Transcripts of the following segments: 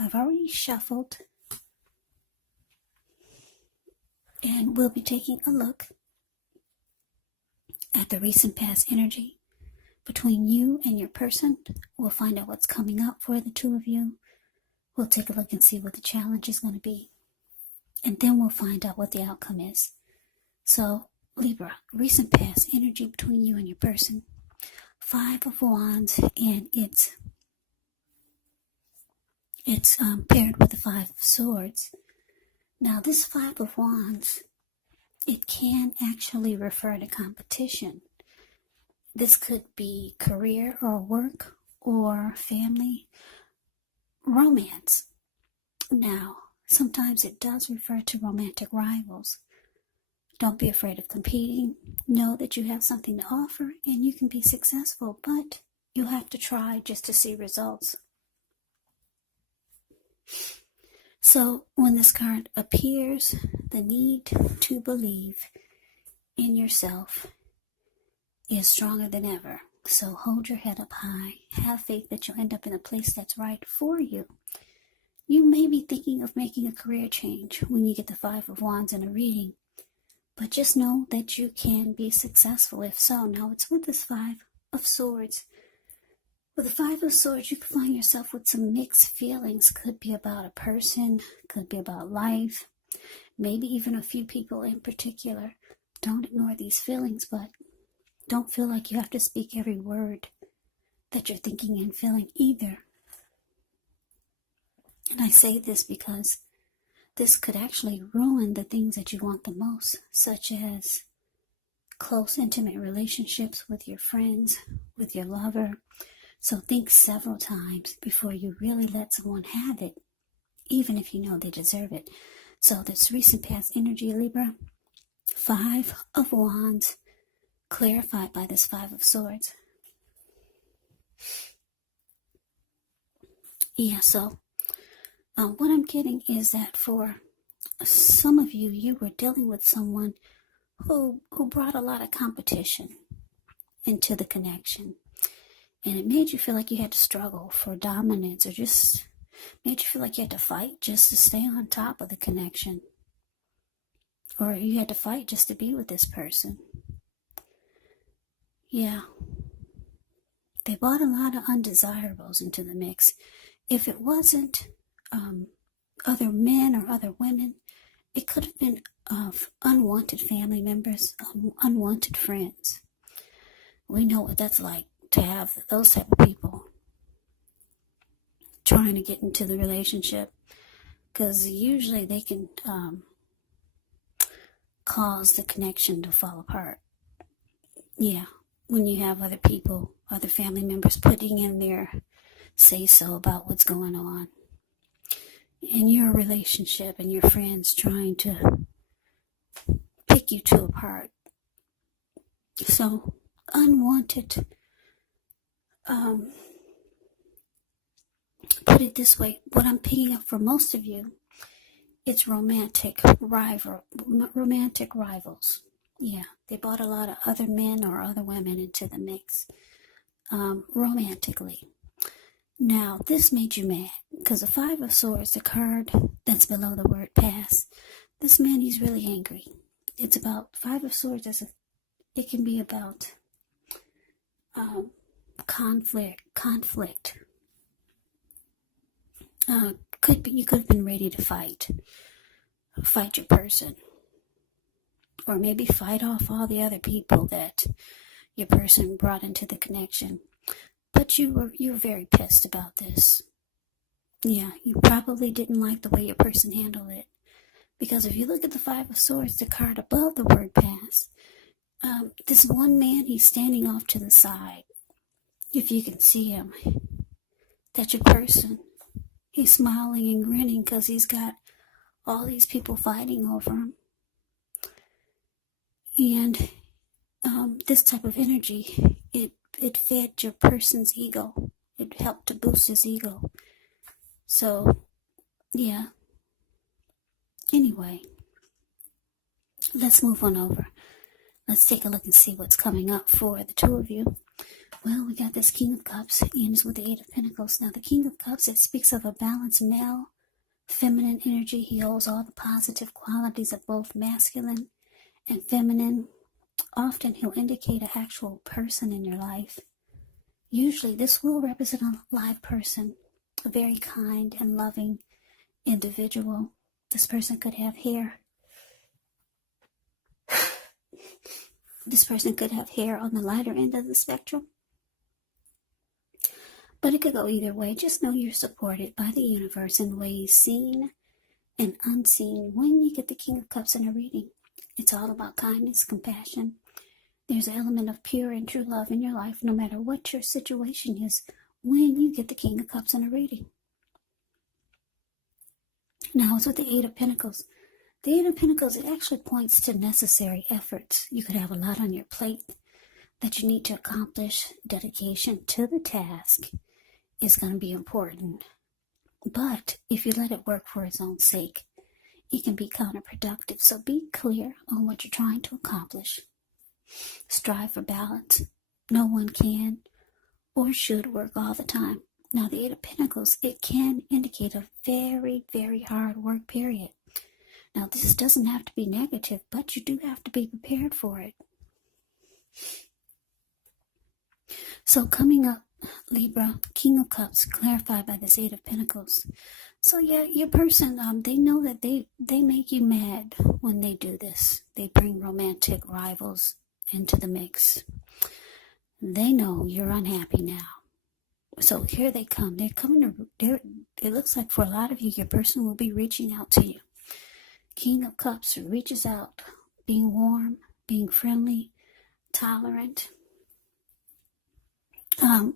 I've already shuffled, and we'll be taking a look at the recent past energy between you and your person. We'll find out what's coming up for the two of you. We'll take a look and see what the challenge is going to be. And then we'll find out what the outcome is. So, Libra, recent past energy between you and your person. 5 of Wands, and it's paired with the 5 of Swords. Now, this 5 of Wands, it can actually refer to competition. This could be career or work or family, romance. Now, sometimes it does refer to romantic rivals. Don't be afraid of competing. Know that you have something to offer and you can be successful, but you have to try just to see results. So when this card appears, the need to believe in yourself is stronger than ever. So hold your head up high. Have faith that you'll end up in a place that's right for you. You may be thinking of making a career change when you get the 5 of Wands in a reading, but just know that you can be successful if so. Now it's with this 5 of Swords. With the 5 of Swords, you can find yourself with some mixed feelings. Could be about a person, could be about life, maybe even a few people in particular. Don't ignore these feelings, but don't feel like you have to speak every word that you're thinking and feeling either. And I say this because this could actually ruin the things that you want the most, such as close, intimate relationships with your friends, with your lover. So think several times before you really let someone have it, even if you know they deserve it. So this recent past energy, Libra, 5 of Wands, clarified by this 5 of Swords. Yeah, so what I'm getting is that for some of you, you were dealing with someone who brought a lot of competition into the connection. And it made you feel like you had to struggle for dominance, or just made you feel like you had to fight just to stay on top of the connection. Or you had to fight just to be with this person. Yeah. They brought a lot of undesirables into the mix. If it wasn't other men or other women, it could have been of unwanted family members, unwanted friends. We know what that's like to have those type of people trying to get into the relationship, because usually they can cause the connection to fall apart. Yeah, when you have other people, other family members putting in their say-so about what's going on in your relationship and your friends trying to pick you two apart. So, unwanted, put it this way, what I'm picking up for most of you, it's romantic rivals. Yeah, they brought a lot of other men or other women into the mix, romantically. Now, this made you mad, because the 5 of Swords, the card that's below the word pass, this man, he's really angry. It's about 5 of Swords, it can be about conflict. You could have been ready to fight your person, or maybe fight off all the other people that your person brought into the connection. But you were very pissed about this. Yeah, you probably didn't like the way your person handled it, because if you look at the 5 of Swords, the card above the word pass, this one man, he's standing off to the side. If you can see him, that's your person. He's smiling and grinning because he's got all these people fighting over him. And this type of energy, it fed your person's ego. It helped to boost his ego. So, yeah. Anyway, let's move on over. Let's take a look and see what's coming up for the two of you. Well, we got this King of Cups, ends with the Eight of Pentacles. Now, the King of Cups, it speaks of a balanced male, feminine energy. He holds all the positive qualities of both masculine and feminine. Often, he'll indicate an actual person in your life. Usually, this will represent a live person, a very kind and loving individual. This person could have hair. This person could have hair on the lighter end of the spectrum. But it could go either way. Just know you're supported by the universe in ways seen and unseen when you get the King of Cups in a reading. It's all about kindness, compassion. There's an element of pure and true love in your life, no matter what your situation is, when you get the King of Cups in a reading. Now, it's with the Eight of Pentacles. The Eight of Pentacles, it actually points to necessary efforts. You could have a lot on your plate that you need to accomplish. Dedication to the task is going to be important. But if you let it work for its own sake, it can be counterproductive. So be clear on what you're trying to accomplish. Strive for balance. No one can or should work all the time. Now, the Eight of Pentacles, it can indicate a very, very hard work period. Now, this doesn't have to be negative, but you do have to be prepared for it. So coming up, Libra, King of Cups, clarified by this Eight of Pentacles. So yeah, your person, they know that they make you mad when they do this. They bring romantic rivals into the mix. They know you're unhappy now. So here they come. They're coming to, it looks like for a lot of you, your person will be reaching out to you. King of Cups reaches out, being warm, being friendly, tolerant,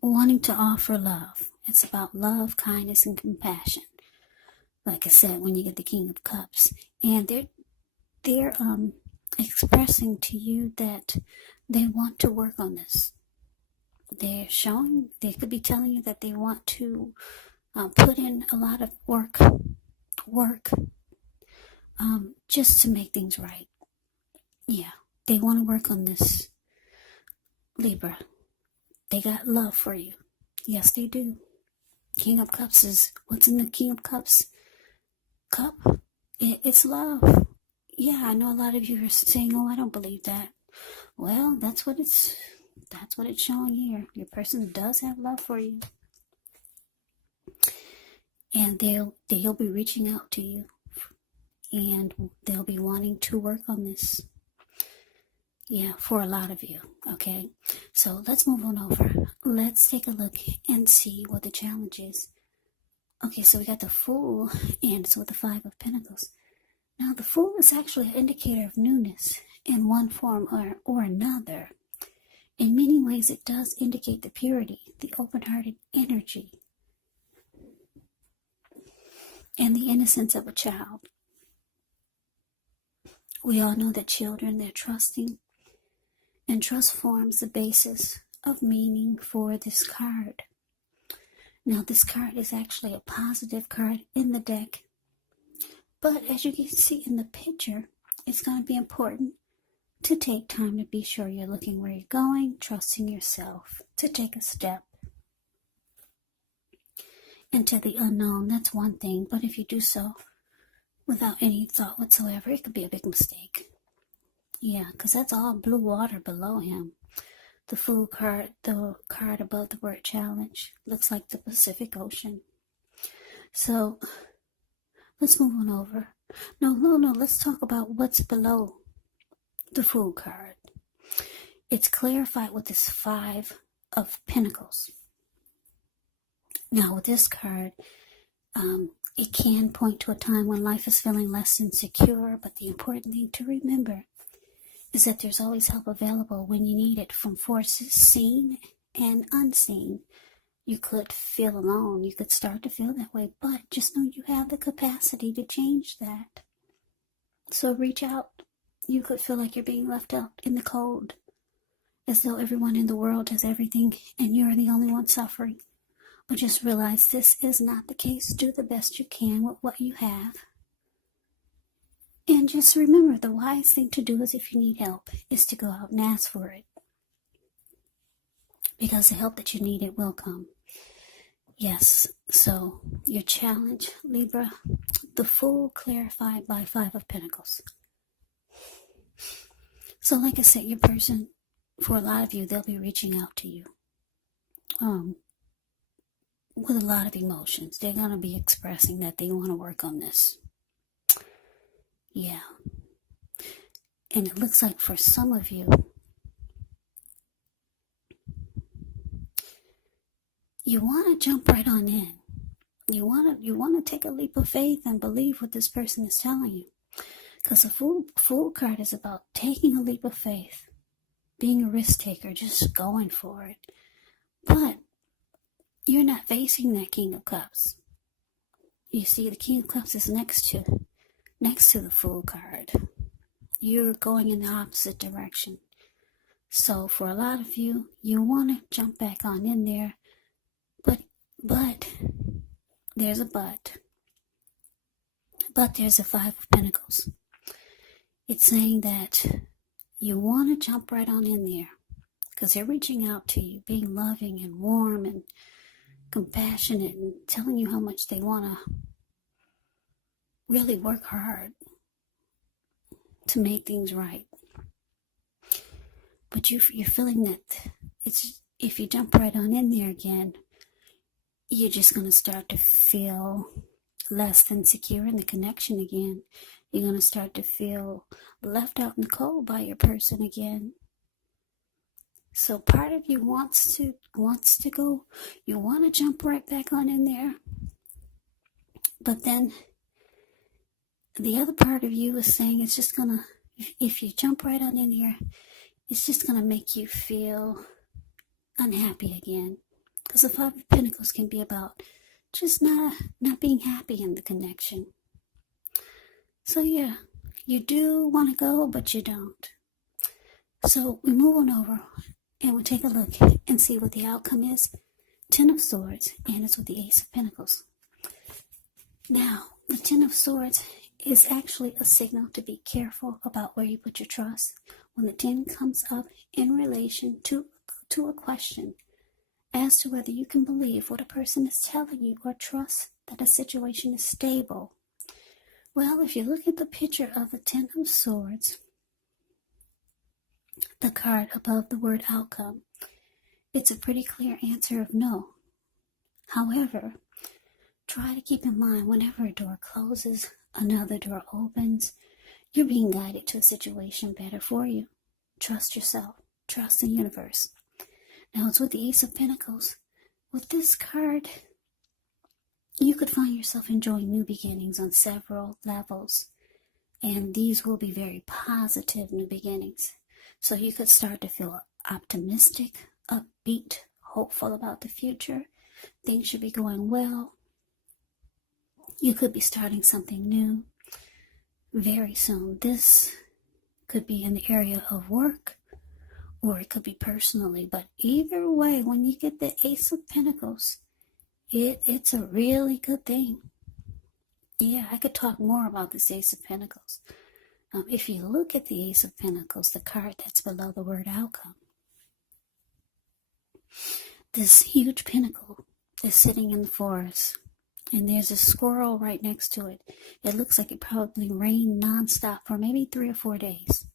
wanting to offer love. It's about love, kindness, and compassion. Like I said, when you get the King of Cups, and they're expressing to you that they want to work on this. They could be telling you that they want to put in a lot of work, just to make things right. Yeah, they want to work on this, Libra. They got love for you. Yes, they do. King of Cups is, what's in the King of Cups cup? It's love. Yeah, I know a lot of you are saying, oh, I don't believe that. Well, that's what it's showing here. Your person does have love for you. And they'll be reaching out to you. And they'll be wanting to work on this. Yeah, for a lot of you. Okay, so let's move on over. Let's take a look and see what the challenge is. Okay, so we got the Fool, and it's with the Five of Pentacles. Now, the Fool is actually an indicator of newness in one form or another. In many ways, it does indicate the purity, the open-hearted energy, and the innocence of a child. We all know that children, they're trusting, and trust forms the basis of meaning for this card. Now, this card is actually a positive card in the deck, but as you can see in the picture, it's going to be important to take time to be sure you're looking where you're going, trusting yourself to take a step into the unknown. That's one thing, but if you do so without any thought whatsoever, it could be a big mistake. Yeah, because that's all blue water below him. The Fool card, the card above the word challenge, looks like the Pacific Ocean. So, let's move on over. No, let's talk about what's below the Fool card. It's clarified with this Five of Pentacles. Now, with this card, it can point to a time when life is feeling less than secure, but the important thing to remember is that there's always help available when you need it from forces seen and unseen. You could feel alone. You could start to feel that way, but just know you have the capacity to change that. So reach out. You could feel like you're being left out in the cold, as though everyone in the world has everything and you're the only one suffering. But just realize this is not the case. Do the best you can with what you have. And just remember, the wise thing to do is, if you need help, is to go out and ask for it. because the help that you need, it will come. Yes, so your challenge, Libra, the Fool clarified by Five of Pentacles. So like I said, your person, for a lot of you, they'll be reaching out to you with a lot of emotions. They're going to be expressing that they want to work on this. Yeah. And it looks like for some of you, you want to jump right on in. You want to take a leap of faith and believe what this person is telling you. Because the Fool card is about taking a leap of faith, being a risk taker, just going for it. But you're not facing that King of Cups. You see, the King of Cups is next to the Fool card. You're going in the opposite direction. So for a lot of you, you want to jump back on in there, but there's a but. But there's a Five of Pentacles. It's saying that you want to jump right on in there because they're reaching out to you, being loving and warm and compassionate and telling you how much they want to really work hard to make things right. But you're feeling that it's, if you jump right on in there again, you're just going to start to feel less than secure in the connection again. You're going to start to feel left out in the cold by your person again. So part of you wants to go, you want to jump right back on in there. But then the other part of you is saying it's just going to, if you jump right on in here, it's just going to make you feel unhappy again. Because the Five of Pentacles can be about just not being happy in the connection. So yeah, you do want to go, but you don't. So we move on over and we'll take a look and see what the outcome is. 10 of Swords, and it's with the Ace of Pentacles. Now, the 10 of Swords is actually a signal to be careful about where you put your trust. When the 10 comes up in relation to a question as to whether you can believe what a person is telling you or trust that a situation is stable. Well, if you look at the picture of the 10 of Swords, the card above the word outcome, it's a pretty clear answer of no. However, try to keep in mind whenever a door closes, another door opens, you're being guided to a situation better for you. Trust yourself. Trust the universe. Now it's with the Ace of Pentacles. With this card, you could find yourself enjoying new beginnings on several levels. And these will be very positive new beginnings. So you could start to feel optimistic, upbeat, hopeful about the future. Things should be going well. You could be starting something new very soon. This could be in the area of work, or it could be personally. But either way, when you get the Ace of Pentacles, it's a really good thing. Yeah, I could talk more about this Ace of Pentacles. If you look at the Ace of Pentacles, the card that's below the word outcome, this huge pinnacle is sitting in the forest, and there's a squirrel right next to it. It looks like it probably rained nonstop for maybe 3 or 4 days,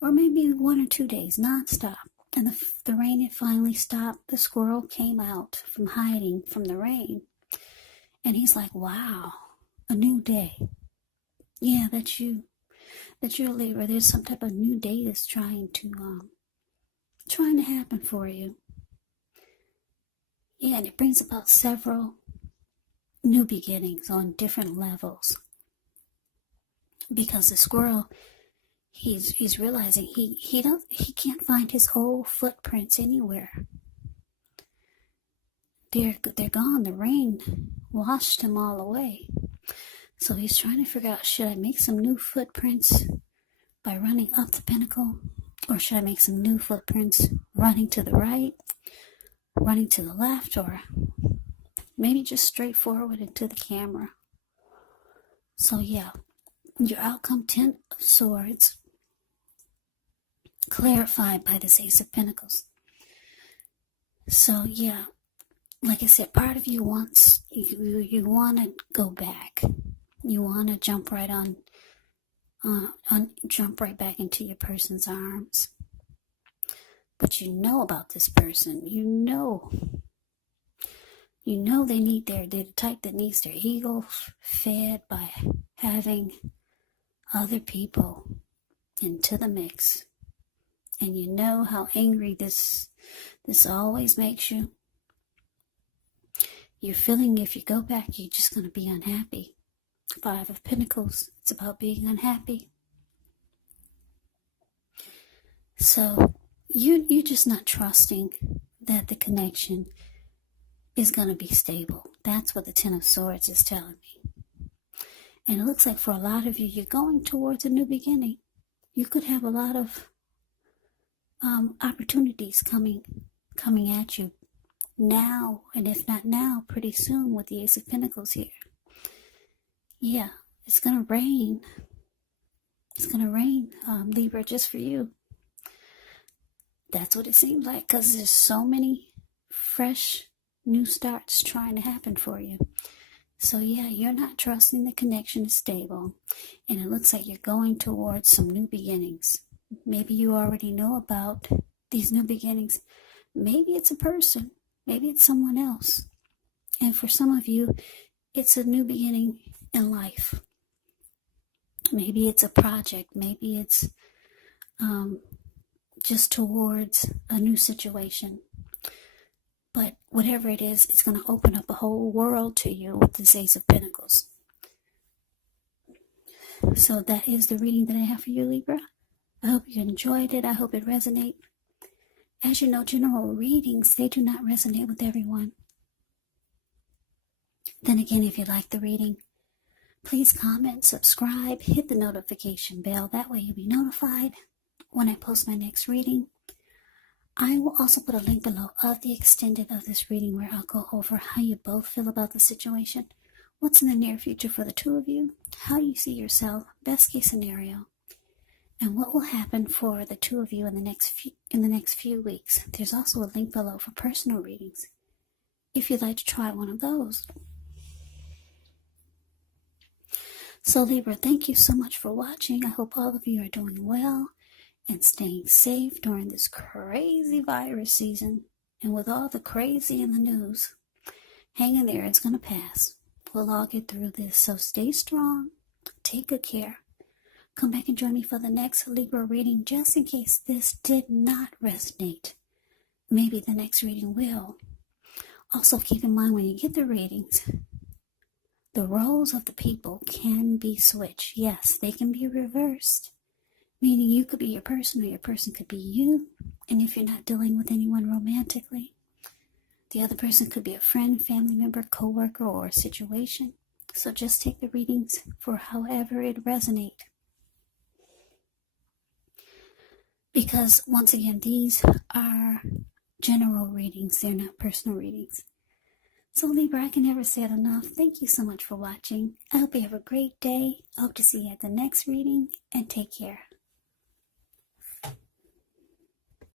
or maybe 1 or 2 days nonstop. And the rain had finally stopped. The squirrel came out from hiding from the rain, and he's like, "Wow, a new day." Yeah, that's you. That's your Libra. There's some type of new day that's trying to happen for you. Yeah, and it brings about several new beginnings on different levels. Because the squirrel, he's realizing he can't find his old footprints anywhere. They're gone. The rain washed them all away. So he's trying to figure out, should I make some new footprints by running up the pinnacle? Or should I make some new footprints running to the right, running to the left, or maybe just straight forward into the camera? So yeah, your outcome, 10 of Swords, clarified by this Ace of Pentacles. So yeah, like I said, part of you wants, you want to go back. You want to jump right jump right back into your person's arms. But you know about this person. You know they're the type that needs their ego fed by having other people into the mix. And you know how angry this always makes you. You're feeling if you go back, you're just going to be unhappy. 5 of Pentacles, it's about being unhappy. So you're just not trusting that the connection is going to be stable. That's what the 10 of Swords is telling me. And it looks like for a lot of you, you're going towards a new beginning. You could have a lot of opportunities coming at you now, and if not now, pretty soon with the Ace of Pentacles here. Yeah, it's going to rain. It's going to rain, Libra, just for you. That's what it seems like, because there's so many fresh new starts trying to happen for you. So yeah, you're not trusting the connection is stable, and it looks like you're going towards some new beginnings. Maybe you already know about these new beginnings. Maybe it's a person. Maybe it's someone else. And for some of you, it's a new beginning in life. Maybe it's a project. Maybe it's just towards a new situation. But whatever it is, it's going to open up a whole world to you with this Ace of Pentacles. So that is the reading that I have for you, Libra. I hope you enjoyed it. I hope it resonated. As you know, general readings, they do not resonate with everyone. Then again, if you like the reading, please comment, subscribe, hit the notification bell. That way you'll be notified when I post my next reading. I will also put a link below of the extended of this reading where I'll go over how you both feel about the situation, what's in the near future for the two of you, how you see yourself, best case scenario, and what will happen for the two of you in the next few weeks. There's also a link below for personal readings if you'd like to try one of those. So Libra, thank you so much for watching. I hope all of you are doing well and staying safe during this crazy virus season. And with all the crazy in the news, hang in there, it's going to pass. We'll all get through this. So stay strong, take good care. Come back and join me for the next Libra reading, just in case this did not resonate. Maybe the next reading will. Also keep in mind when you get the readings, the roles of the people can be switched. Yes, they can be reversed. Meaning you could be your person or your person could be you. And if you're not dealing with anyone romantically, the other person could be a friend, family member, coworker, or a situation. So just take the readings for however it resonates. Because once again, these are general readings. They're not personal readings. So Libra, I can never say it enough. Thank you so much for watching. I hope you have a great day. I hope to see you at the next reading, and take care.